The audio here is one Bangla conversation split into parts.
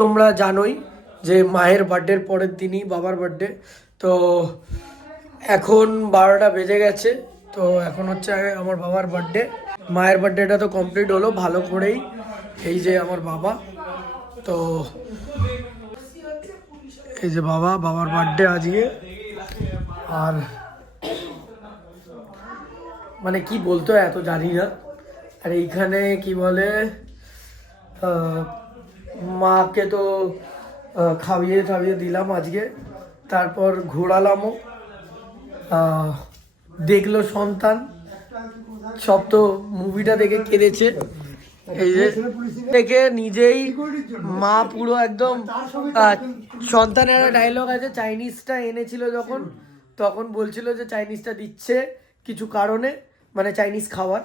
তোমরা জানোই যে মায়ের বার্থডের পরের দিনই বাবার বার্থডে তো এখন বারোটা বেজে গেছে, তো এখন হচ্ছে আমার বাবার বার্থডে মায়ের বার্থডেটা তো কমপ্লিট হলো ভালো করেই, এই যে আমার বাবা, তো এই যে বাবা, বাবার বার্থডে আজকে। আর মানে কি বলতো এত জানি না। আর এইখানে কি বলে মাকে তো খাইয়ে খাইয়ে দিলাম আজকে। তারপর ঘোরালামও। দেখল সন্তান। সব তো মুভিটা দেখে কেঁদেছে। এই যে, দেখে নিজেই মা পুরো একদম সন্তানের একটা ডায়লগ আছে চাইনিজটা এনেছিল যখন, তখন বলছিল যে চাইনিজটা দিচ্ছে কিছু কারণে মানে চাইনিজ খাওয়ার।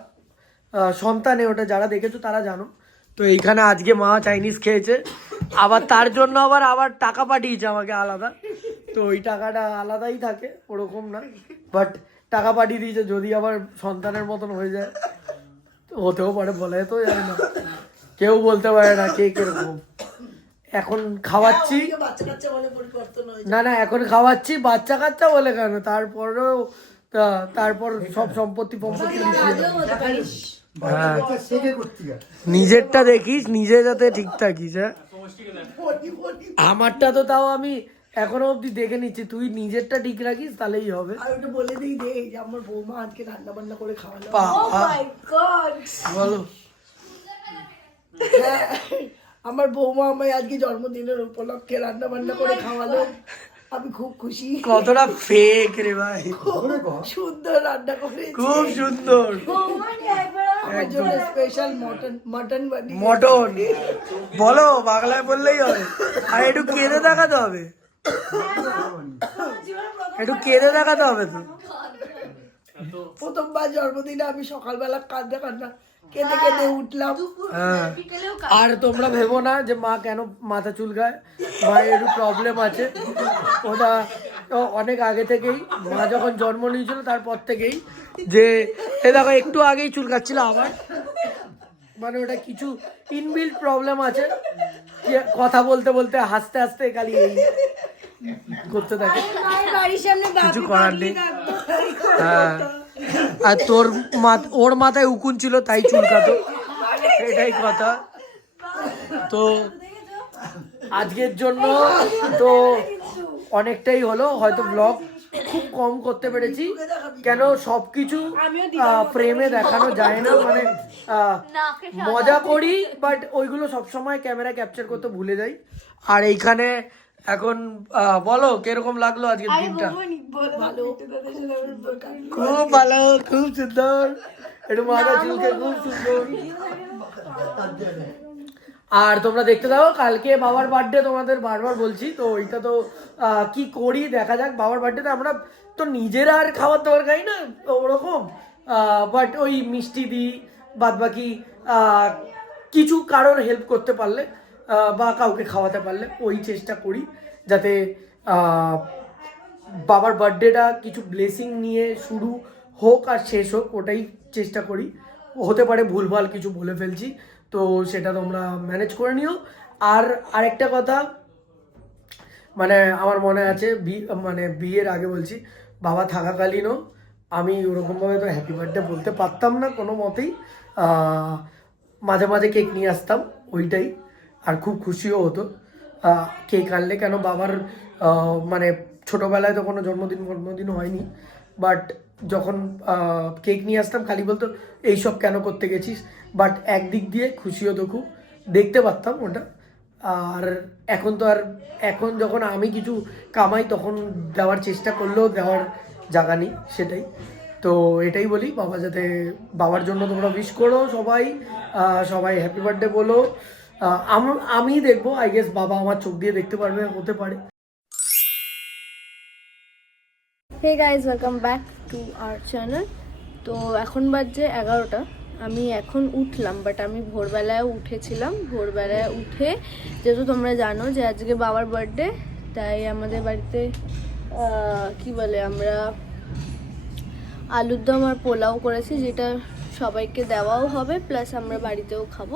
সন্তানে ওটা যারা দেখেছ তারা জানো। তো এইখানে আজকে মা চাইনিজ খেয়েছে। আবার তার জন্য আবার আবার টাকা পাঠিয়েছে আমাকে আলাদা। তো ওই টাকাটা আলাদাই থাকে ওরকম না। বাট টাকা পাঠিয়ে দিয়েছে যদি আবার সন্তানের মতন হয়ে যায়। তো হতেও পারে বলে তো জানি না। কেউ বলতে পারে না কে কীরকম। এখন খাওয়াচ্ছি। না না এখন খাওয়াচ্ছি বাচ্চা কাচ্চা বলে কেন? তারপরেও তারপর সব সম্পত্তি। হ্যাঁ নিজেরটা দেখিস নিজে যাতে ঠিক থাকিস হ্যাঁ। আমারটা তো তাও আমি এখনও অবধি দেখে নিচ্ছি। তুই নিজেরটা ঠিক রাখিস তাহলেই হবে। আর ওটা বলে দিই দে আমার বৌমা আজকে রান্না বান্না করে খাওয়ালো। পা- বলো। হ্যাঁ, আমার বৌমা আমায় আজকে জন্মদিনের উপলক্ষে রান্না বান্না করে খাওয়ালো। আমি খুব খুশি। কতটা ফেক রে ভাই। সুন্দর রান্না করেছে। খুব সুন্দর। আমার জন্য স্পেশাল মটন মটন মটন? বলো বাংলায় বললেই হবে। আর একটু কেঁদে দেখাতে হবে। একটু কেঁদে দেখাতে হবে তো। প্রথমবার জন্মদিনে আমি সকালবেলা কাঁদতে কান্না কেঁদে কেঁদে উঠলাম। হ্যাঁ। আর তোমরা ভেবো না যে মা কেন মাথা চুলকায়? মায়ের একটু প্রবলেম আছে। ওটা অনেক আগে থেকেই মা যখন জন্ম নিয়েছিল তারপর থেকেই যে এ দেখো একটু আগেই চুলকাচ্ছিল আমার। মানে ওটা কিছু ইনবিল্ড প্রবলেম আছে। কথা বলতে বলতে হাসতে হাসতে খালি এই করতে থাকে। কিছু করার নেই। হ্যাঁ। আর তোর ওর মাথায় উকুন ছিল তাই চুলকাতো। এটাই কথা। তো আজকের জন্য তো অনেকটাই হলো হয়তো ব্লগ খুব কম করতে পেরেছি। কেন সবকিছু প্রেমে দেখানো যায় না মানে মজা করি বাট ওইগুলো সবসময় ক্যামেরা ক্যাপচার করতে ভুলে যাই। আর এইখানে এখন আহ, বলো কীরকম লাগল আজকের দিনটা? খুব ভালো খুব সুন্দর। একটু মাথা চুলকে খুব সুন্দর। আর তোমরা দেখতে দাও কালকে বাবার বার্থডে তোমাদের বারবার বলছি তো ওইটা তো আহ, কি করি দেখা যাক বাবার বার্থডেতে আমরা তো নিজেরা আর খাবার দাবার খাই না তো ওরকম বাট ওই মিষ্টি দিই বাদ বাকি কিছু কারোর হেল্প করতে পারলে বা কাউকে খাওয়াতে পারলে ওই চেষ্টা করি যাতে বাবার বার্থডেটা কিছু ব্লেসিং নিয়ে শুরু হোক আর শেষ হোক, ওটাই চেষ্টা করি। হতে পারে ভুলভাল কিছু বলে ফেলছি, তো সেটা তোমরা ম্যানেজ করে নিও। আর আরেকটা কথা মানে আমার মনে আছে, বি মানে বিয়ের আগে বলছি, বাবা থাকাকালীনও আমি ওরকমভাবে তো হ্যাপি বার্থডে বলতে পারতাম না কোনো মতেই। মাঝে মাঝে কেক নিয়ে আসতাম, ওইটাই। আর খুব খুশিও হতো। কেক আনলে কেন? বাবার মানে ছোটোবেলায় তো কোনো জন্মদিন জন্মদিন হয়নি। বাট যখন কেক নিয়ে আসতাম, খালি বলতো এইসব কেন করতে গেছিস? বাট একদিক দিয়ে খুশি হতো খুব। দেখতে পারতাম ওটা। আর এখন তো আর, এখন যখন আমি কিছু কামাই, তখন দেওয়ার চেষ্টা করলেও দেওয়ার জায়গা নেই, সেটাই। তো এটাই বলি, বাবা যাতে, বাবার জন্য তোমরা উইশ করো সবাই। সবাই হ্যাপি বার্থডে বলো। আম- দেখব আই গেস বাবা আমার চোখ দিয়ে দেখতে পারবে, হতে পারে। হে ব্যাক টু চ্যানেল তো এখন বাজছে এগারোটা। আমি এখন উঠলাম বাট আমি ভোরবেলায় উঠেছিলাম। ভোরবেলায় উঠে, যেহেতু তোমরা জানো যে আজকে বাবার বার্থডে তাই আমাদের বাড়িতে কি বলে আমরা আলুর দম আর পোলাও করেছি, যেটা সবাইকে দেওয়াও হবে প্লাস আমরা বাড়িতেও খাব।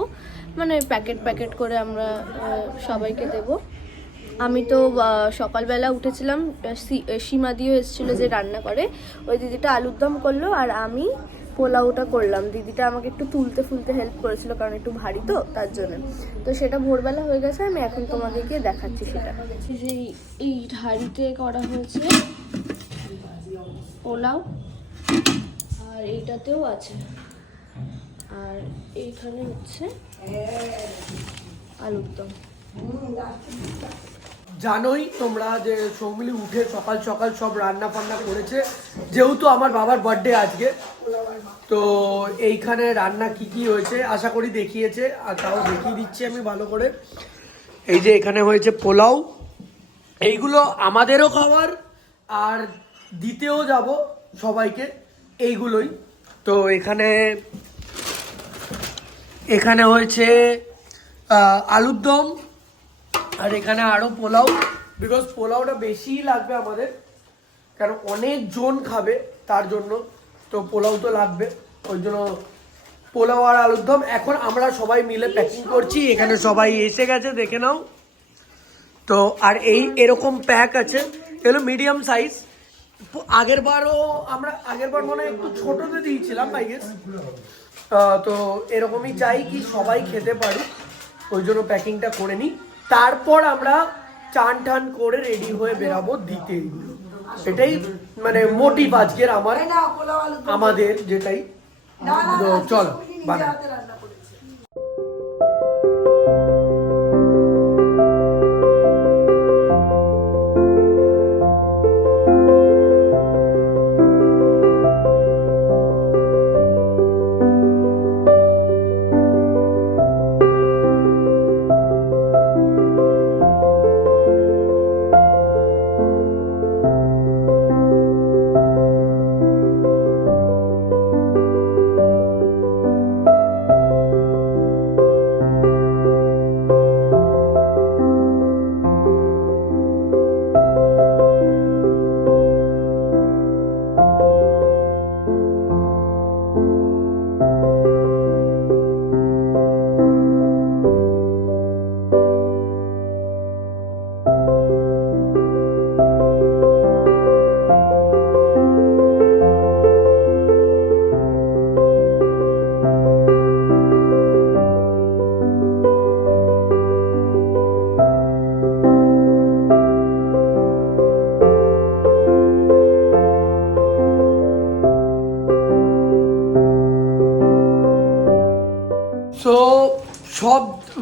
মানে প্যাকেট প্যাকেট করে আমরা সবাইকে দেবো। আমি তো সকালবেলা উঠেছিলাম সীমা দিয়েও এসেছিল যে রান্না করে। ওই দিদিটা আলুর দম করল আর আমি পোলাওটা করলাম। দিদিটা আমাকে একটু তুলতে ফুলতে হেল্প করেছিল কারণ একটু ভারী তো, তার জন্য। তো সেটা ভোরবেলা হয়ে গেছে, আমি এখন তোমাদেরকে দেখাচ্ছি সেটা। যে এই হাঁড়িতে করা হয়েছে পোলাও, আর এইটাতেও আছে। আর এইখানে হচ্ছে আলুর জানোই তোমরা যে সৌমিলি উঠে সকাল সকাল সব রান্না ফান্না করেছে। যেহেতু আমার বাবার বার্থডে আজকে, তো এইখানে রান্না কি কি হয়েছে আশা করি দেখিয়েছে, আর তাও দেখিয়ে দিচ্ছি আমি ভালো করে। এই যে এখানে হয়েছে পোলাও, এইগুলো আমাদেরও খাবার আর দিতেও যাব সবাইকে, এইগুলোই। তো এখানে এখানে হয়েছে আলুর দম, আর এখানে আরও পোলাও বিকজ পোলাওটা বেশিই লাগবে আমাদের, কারণ অনেক জন খাবে তার জন্য, তো পোলাও তো লাগবে, ওই জন্য পোলাও আর আলুর দম। এখন আমরা সবাই মিলে প্যাকিং করছি, এখানে সবাই এসে গেছে, দেখে নাও। তো, আর এই এরকম প্যাক আছে, এগুলো মিডিয়াম সাইজ আগের বারও আমরা আগের বার মনে হয় একটু ছোটতে দিয়েছিলাম আই গেস তো এরকমই চাই কি সবাই খেতে পারুক ওই জন্য প্যাকিংটা করে নিই। তারপর আমরা চান টান করে রেডি হয়ে বেরাবো দিতে। সেটাই এটাই মানে মোটিভ আজকের আমার। আমাদের যেটাই। চল সৌমিলি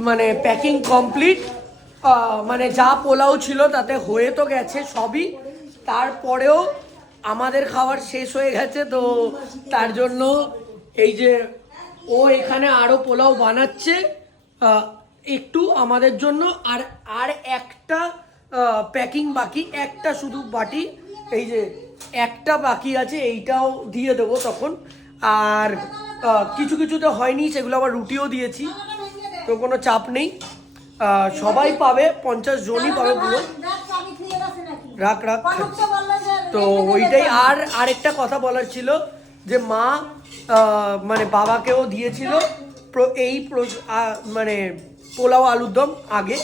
মানে প্যাকিং কমপ্লিট মানে যা পোলাও ছিল তাতে হয়ে তো গেছে সবই। তারপরেও আমাদের খাবার শেষ হয়ে গেছে, তো তার জন্য এই যে ও এখানে আরও পোলাও বানাচ্ছে একটু আমাদের জন্য। আর আর একটা প্যাকিং বাকি, একটা শুধু বাটি, এই যে একটা বাকি আছে, এইটাও দিয়ে দেবো তখন। আর কিছু কিছু তো হয়নি, সেগুলো আবার রুটিও দিয়েছি। তো কোনো চাপ নেই। সবাই পাবে পঞ্চাশ জনই পাবে পুরো। রাখ রাখ। তো ওইটাই আর আরেকটা কথা বলার ছিল যে মা মানে বাবাকেও দিয়েছিল এই মানে পোলাও আলুর দম আগে।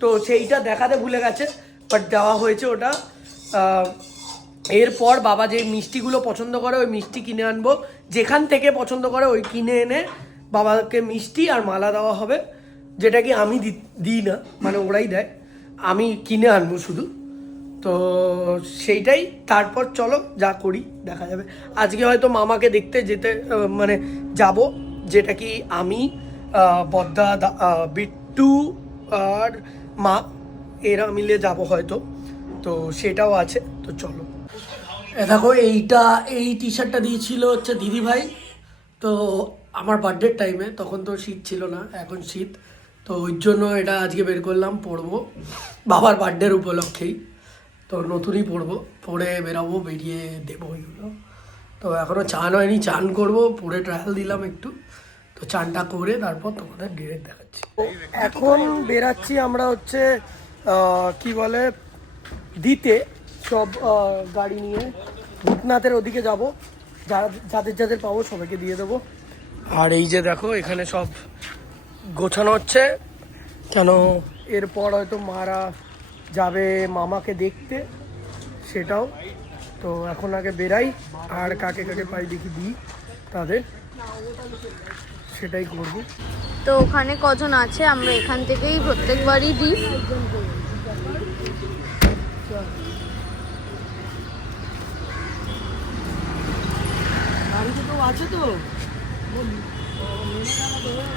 তো সেইটা দেখাতে ভুলে গেছে বাট দেওয়া হয়েছে ওটা। এরপর বাবা যে মিষ্টিগুলো পছন্দ করে ওই মিষ্টি কিনে আনব। যেখান থেকে পছন্দ করে ওই কিনে এনে বাবাকে মিষ্টি আর মালা দেওয়া হবে, যেটা কি আমি দিই না মানে ওরাই দেয়। আমি কিনে আনব শুধু। তো সেইটাই, তারপর চলো যা করি, দেখা যাবে। আজকে হয়তো মামাকে দেখতে যেতে মানে যাব, যেটা কি আমি বদ্দা বিট্টু আর মা, এরা মিলে যাব হয়তো। তো সেটাও আছে, তো চলো। দেখো, এইটা, এই টি শার্টটা দিয়েছিল হচ্ছে দিদি ভাই তো আমার বার্থডের টাইমে তখন তো শীত ছিল না, এখন শীত। তো ওই জন্য এটা আজকে বের করলাম পরবো বাবার বার্থডের উপলক্ষেই। তো নতুনই পরবো পরে বেরাবো, বেরিয়ে দেবো ওইগুলো। তো এখনও চান হয়নি, চান করব পরে ট্রায়াল দিলাম একটু। তো চানটা করে তারপর তোমাদের ডিরেক্ট দেখাচ্ছি। এখন বেরাচ্ছি আমরা হচ্ছে কি বলে, দিতে। সব গাড়ি নিয়ে ভূতনাথের ওদিকে যাব। যাদের যাদের পাবো সবাইকে দিয়ে দেবো। আর এই যে দেখো এখানে সব গোছানো হচ্ছে। কেন এরপর হয়তো মারা যাবে মামাকে দেখতে সেটাও। তো এখন আগে বেরাই আর কাকে কাকে পাই দেখি দিই তাদের। সেটাই করব। তো ওখানে কজন আছে? আমরা এখান থেকেই প্রত্যেকবারই দিই। বাড়িতে তো আছে তো।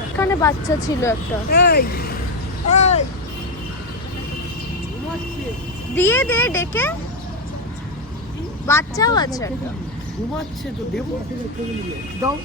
এখানে বাচ্চা ছিল একটা। এই এই। দিয়ে দে ডেকে। বাচ্চাও আছে। একটা ঘুমাচ্ছে তো দেবো। দাও।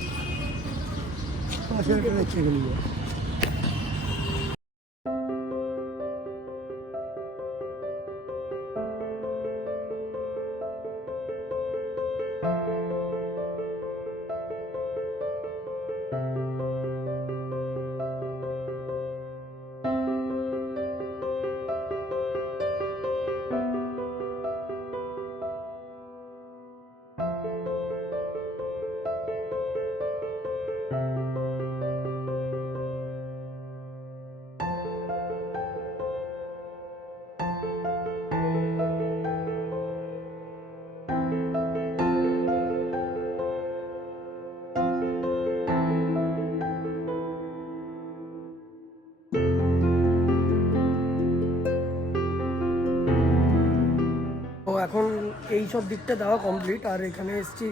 এই সব দিকটা দেওয়া কমপ্লিট আর এখানে এসেছি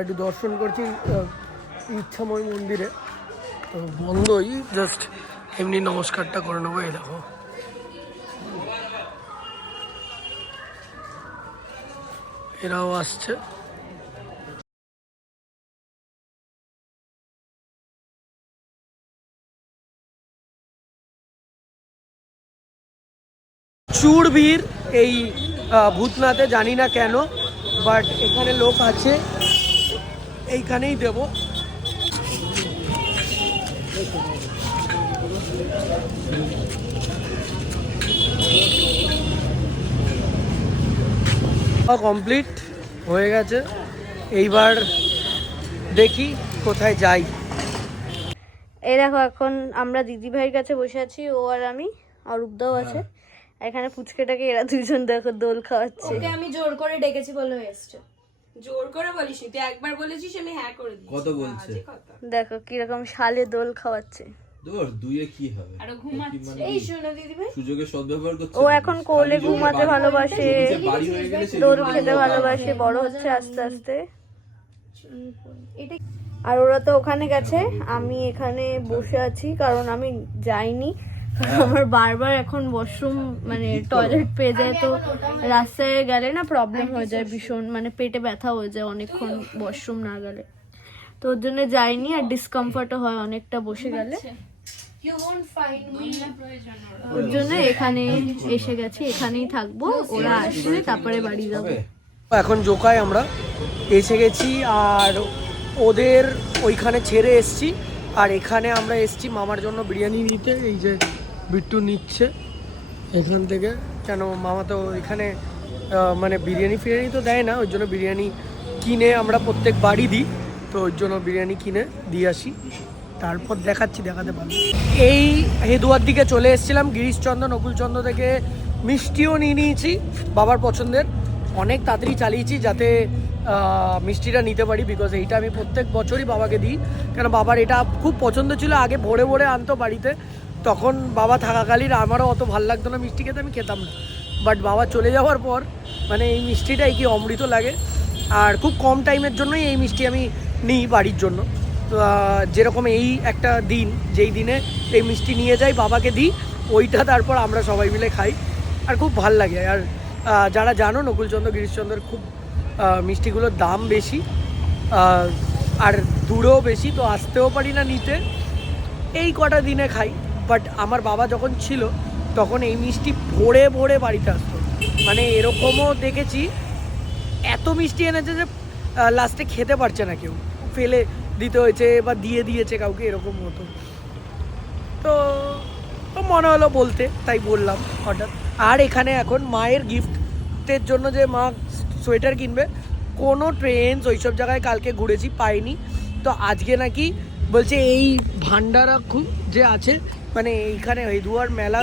একটু দর্শন করছি ইচ্ছাময় মন্দিরে। তো বন্ধই জাস্ট এমনি নমস্কারটা করে নেব, এই দেখো। এরাও আসছে। প্রচুর ভিড় এই ভূতনাথে জানি না কেন বাট এখানে লোক আছে। এইখানেই দেব। কমপ্লিট হয়ে গেছে। এইবার দেখি কোথায় যাই। এই দেখো, এখন আমরা দিদি ভাইয়ের কাছে বসে আছি, ও আর আমি, অরূপদাও আছে। এখানে পুচকেটাকে এরা দুজন দেখো দোল খাওয়াচ্ছে। ওকে আমি জোর করে ডেকেছি বলে ও এসছে। জোর করে বলিস তুই একবার বলেছিস আমি হ্যাঁ করে দিই কত বলছে? দেখো কীরকম শালে দোল খাওয়াচ্ছে। দূর দুইয়ে কি হবে? আরও ঘুমাচ্ছে। মানে এই শোনো দিদি ভাই সুযোগের সদ্ব্যবহার করছে ও এখন কোলে ঘুমাতে ভালোবাসে। হয়ে দোল খেতে ভালোবাসে বড় হচ্ছে আস্তে আস্তে। আর ওরা তো ওখানে গেছে আমি এখানে বসে আছি কারণ আমি যাইনি। আমার বারবার এখন ওয়াশরুম মানে টয়লেট পেয়ে যায় তো রাস্তায় গেলে না প্রবলেম হয়ে যায় ভীষণ মানে পেটে ব্যথা হয়ে যায় অনেকক্ষণ ওয়াশরুম না গেলে। তো ওর জন্য যাইনি আর ডিসকমফর্টও হয় অনেকটা বসে গেলে। ওর জন্য এখানে এসে গেছি এখানেই থাকব ওরা আসলে তারপরে বাড়ি যাব। এখন জোকায় আমরা। এসে গেছি আর ওদের ওইখানে ছেড়ে এসছি। আর এখানে আমরা এসছি মামার জন্য বিরিয়ানি নিতে এই যে বিট্টু নিচ্ছে। এখান থেকে কেন মামা তো এখানে মানে বিরিয়ানি ফিরিয়ানি তো দেয় না, ওই জন্য বিরিয়ানি কিনে আমরা প্রত্যেক বাড়ি দিই, তো ওই জন্য বিরিয়ানি কিনে দিয়ে আসি। তারপর দেখাচ্ছি, দেখাতে পারব। এই হেদুয়ার দিকে চলে এসেছিলাম, গিরিশচন্দ্র, নকুলচন্দ্র থেকে মিষ্টিও নিয়ে নিয়েছি, বাবার পছন্দের। অনেক তাড়াতাড়ি চালিয়েছি যাতে মিষ্টিটা নিতে পারি বিকজ এইটা আমি প্রত্যেক বছরই বাবাকে দিই। কেন বাবার এটা খুব পছন্দ ছিল, আগে ভোরে ভোরে আনতো বাড়িতে তখন বাবা থাকাকালীন আমারও অত ভালো লাগতো না মিষ্টি খেতে, আমি খেতাম না। বাট বাবা চলে যাওয়ার পর মানে এই মিষ্টিটাই কি অমৃত লাগে? আর খুব কম টাইমের জন্যই এই মিষ্টি আমি নিই বাড়ির জন্য। যেরকম এই একটা দিন, যেই দিনে এই মিষ্টি নিয়ে যাই, বাবাকে দিই, ওইটা তারপর আমরা সবাই মিলে খাই। আর খুব ভালো লাগে। আর যারা জানো, নকুলচন্দ্র, গিরিশচন্দ্রের খুব মিষ্টিগুলোর দাম বেশি। আর দূরেও বেশি, তো আসতেও পারি না নিতে। এই কটা দিনে খাই। বাট আমার বাবা যখন ছিল, তখন এই মিষ্টি ভরে ভরে বাড়িতে আসতো। মানে এরকমও দেখেছি, এত মিষ্টি এনেছে যে লাস্টে খেতে পারছে না কেউ। ফেলে দিতে হয়েছে বা দিয়ে দিয়েছে কাউকে এরকম মতো। তো তো মনে হলো বলতে, তাই বললাম হঠাৎ। আর এখানে এখন মায়ের গিফটের জন্য যে মা সোয়েটার কিনবে, কোনো ট্রেন্স ওইসব জায়গায় কালকে ঘুরেছি, পাইনি। তো আজকে নাকি বলছে এই ভান্ডারা খুব যে আছে মানে এইখানে এই দুয়ার মেলা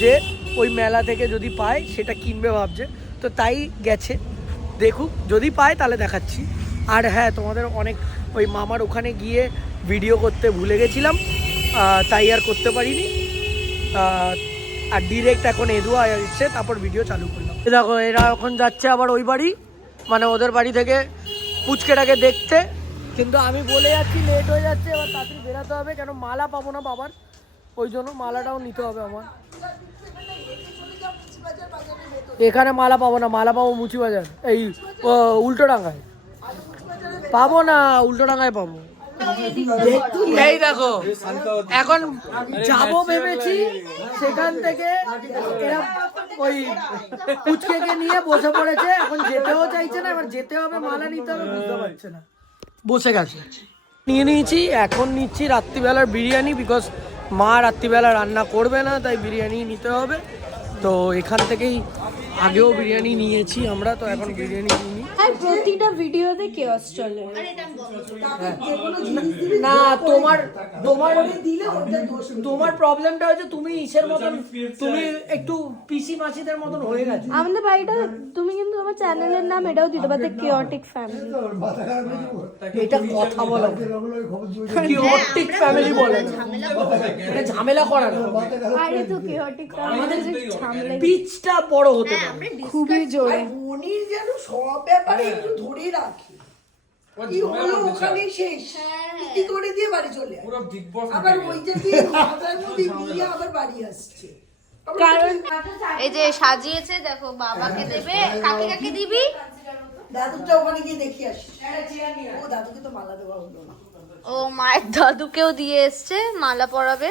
যে ওই মেলা থেকে যদি পায়, সেটা কিনবে ভাবছে। তো তাই গেছে। দেখুক, যদি পায় তাহলে দেখাচ্ছি। আর হ্যাঁ তোমাদের অনেক ওই মামার ওখানে গিয়ে ভিডিও করতে ভুলে গেছিলাম। তাই আর করতে পারিনি। আর ডিরেক্ট এখন এদুয়া এসছে, তারপর ভিডিও চালু করলাম। দেখো, এরা এখন যাচ্ছে আবার ওই বাড়ি মানে ওদের বাড়ি থেকে পুচকেটাকে দেখতে। কিন্তু আমি বলে যাচ্ছি লেট হয়ে যাচ্ছে এবার তাড়াতাড়ি বেরাতে হবে কেন মালা পাবো না বাবার? ওই জন্য মালাটাও নিতে হবে আমার। এখানে মালা পাবো না মালা পাবো মুচি বাজার এই ও, উল্টো ডাঙ্গায় পাবো না উল্টো ডাঙ্গায় পাবো। এই দেখো এখন যাব ভেবেছি সেখান থেকে ওই পুচকেকে নিয়ে বসে পড়েছে এখন যেতেও চাইছে না এবার যেতে হবে মালা নিতে হবে বুঝতে পারছে না। বসে গেছে। নিয়ে নিয়েছি, এখন নিচ্ছি রাত্রিবেলার বিরিয়ানি বিকজ মা রাত্রিবেলা রান্না করবে না, তাই বিরিয়ানি নিতে হবে। তো এখান থেকেই আগেও বিরিয়ানি নিয়েছি আমরা তো এখন বিরিয়ানি নিই আর প্রতিটা ভিডিওতে কেওয়াস চলে। না তোমার তোমার তোমার প্রবলেমটা হচ্ছে তুমি ইসের মতন তুমি একটু পিসি মাসিদের মতন হয়ে গেছো। আমাদের বাড়িটা তুমি কিন্তু তোমার চ্যানেলের নাম এটাও দিতে পারতে কিওটিক ফ্যামিলি এটা কথা বলো। কি অটিক ফ্যামিলি বলে ঝামেলা করা না আরে তো কিওটিক ঝামেলা পিচটা বড় হতে পারে। খুবই জোরে। মনির যেন সব ব্যাপারে একটু ধরে রাখে। কি হলো ওখানে শেষ? কি করে দিয়ে বাড়ি চলে আবার ওইটা দিয়ে দিয়ে আবার বাড়ি আসছে। কারণ এই যে সাজিয়েছে দেখো বাবাকে দেবে কাকে কাকে দিবি? দাদুটা ওখানে গিয়ে দেখি আসি ও দাদুকে তো মালা দেওয়া হলো না। ও মায়ের দাদুকেও দিয়ে এসছে মালা পরাবে।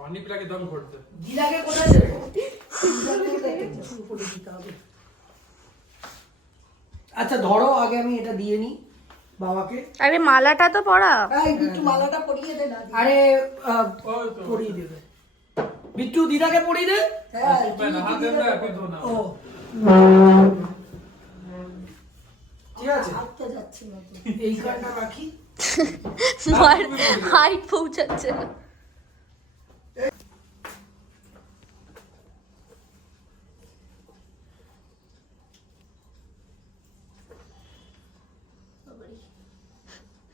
সন্দীপ দম কোথায় আচ্ছা ধরো আগে আমি এটা দিয়ে নিই বাবাকে। আরে মালাটা তো একটু মালাটা পরিয়ে দে না আরে পরিয়ে দেবে। বিট্টু দিদাকে পরিয়ে দে। হ্যাঁ, এই রাখি। হাইট পৌঁছাচ্ছে।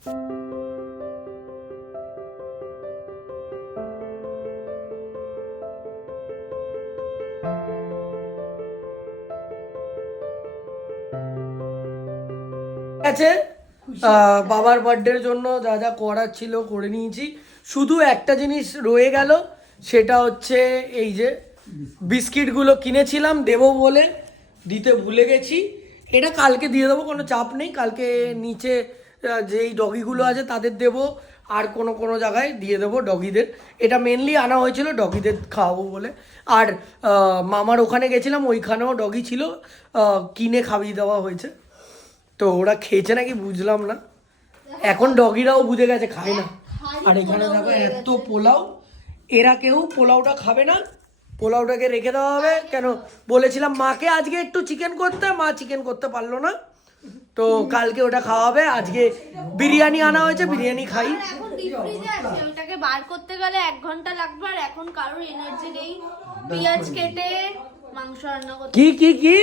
আছে? বাবার বার্থডের জন্য যা যা করার ছিল করে নিয়েছি। শুধু একটা জিনিস রয়ে গেল সেটা হচ্ছে এই যে বিস্কিটগুলো কিনেছিলাম দেবো বলে দিতে ভুলে গেছি। এটা কালকে দিয়ে দেবো কোনো চাপ নেই। কালকে নিচে যেই ডগিগুলো আছে তাদের দেবো, আর কোনো কোনো জায়গায় দিয়ে দেবো ডগিদের। এটা মেনলি আনা হয়েছিল ডগিদের খাওয়াবো বলে। আর মামার ওখানে গেছিলাম, ওইখানেও ডগি ছিল কিনে খাবিয়ে দেওয়া হয়েছে। তো ওরা খেয়েছে নাকি বুঝলাম না। এখন ডগিরাও বুঝে গেছে, খায় না। আর এখানে দেখো এত পোলাও, এরা কেউ পোলাওটা খাবে না। পোলাওটাকে রেখে দেওয়া হবে। কেন? বলেছিলাম, মাকে আজকে একটু চিকেন করতে। মা চিকেন করতে পারল না। তো কালকে ওটা খাওয়া হবে আজকে বিরিয়ানি আনা হয়েছে বিরিয়ানি খাই। এখন ডিপ ফ্রিজে আছে ওটাকে বার করতে গেলে এক ঘণ্টা লাগবে আর এখন কারোর এনার্জি নেই। পেঁয়াজ কেটে মাংস রান্না করতে কি কি কি?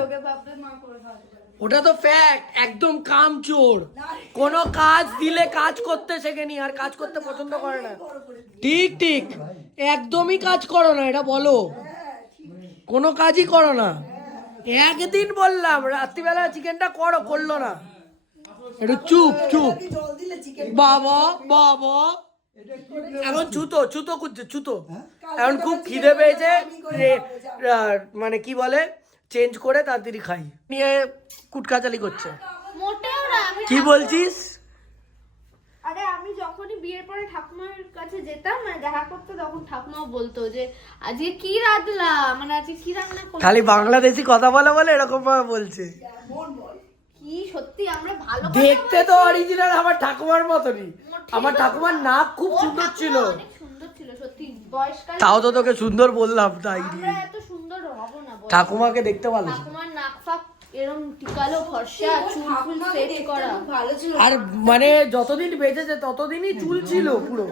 লোকে ভাববে মা করে খাওয়াতে ওটা তো ফ্যাক্ট একদম কাম চোর। কোনো কাজ দিলে কাজ করতে শেখেনি আর কাজ করতে পছন্দ করে না। ঠিক ঠিক। একদমই কাজ করো না এটা বলো। কোনো কাজই করো না। একদিন বললাম রাত্রিবেলা চিকেনটা করো করল না। একটু চুপ চুপ। বাবা বাবা। এখন ছুতো ছুতো খুঁজছে ছুতো। এখন খুব খিদে পেয়েছে মানে কি বলে চেঞ্জ করে তাড়াতাড়ি খাই। নিয়ে কুটকাচালি করছে। কি বলছিস? আরে আমি যখনই বিয়ের পরে ঠাকুমার কাছে যেতাম মানে দেখা করতে তখন ঠাকুমাও বলতো যে আজকে কি রাঁধলা? মানে আজকে কি রান্না করলি? খালি বাংলাদেশি কথা বলে বলে এরকম ভাবে বলছে। কি সত্যি আমরা ভালো দেখতে তো অরিজিনাল আমার ঠাকুমার মতনই। আমার ঠাকুমার নাক খুব সুন্দর ছিল। সুন্দর ছিল সত্যি। বয়সকালে তাও তো তোকে সুন্দর বললাম তাই এত সুন্দর হব না ঠাকুমাকে দেখতে ভালো ঠাকুমার নাক এরম টিকালো ফর্সা চুল ফুল সেট করা। ভালো ছিল। আর মানে যতদিন বেঁচেছে ততদিনই চুল ছিল পুরো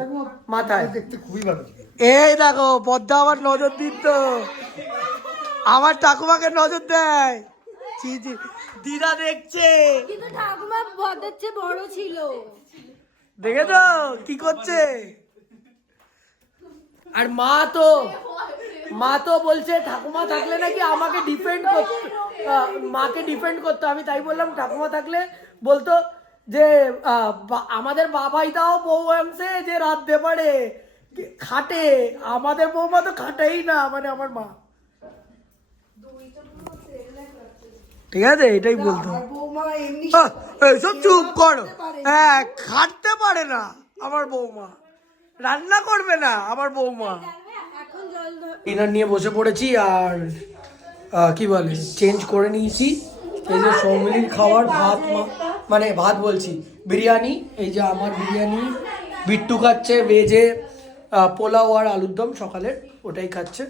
মাথায়। দেখতে খুবই ভালো এই দেখো পদ্মা আমার নজর দিত আমার ঠাকুমাকে নজর দেয়। ছি, ছি। দিদা দেখছে। কিন্তু ঠাকুমা চেয়ে বড় ছিল। দেখেছ? কি করছে? আর মা তো মা তো বলছে ঠাকুমা থাকলে নাকি আমাকে ডিপেন্ড করতো মাকে ডিপেন্ড করতো। আমি তাই বললাম ঠাকুমা থাকলে বলতো যে আমাদের বাবাই তাও বউ আনছে যে রাঁধতে পারে খাটে। আমাদের বৌমা তো খাটেই না মানে আমার মা। ঠিক আছে এটাই বলতো। এইসব চুপ করো। হ্যাঁ খাটতে পারে না আমার বৌমা রান্না করবে না, আমার বৌমা। ডিনার নিয়ে বসে পড়েছি আর কি বলে চেঞ্জ করে নিয়েছি। এই যে সৌমিলির খাওয়ার ভাত মানে ভাত বলছি, বিরিয়ানি, এই যে আমার বিরিয়ানি। বিট্টু খাচ্ছে, ভেজে পোলাও আর আলুর দম সকালের, ওটাই খাচ্ছে।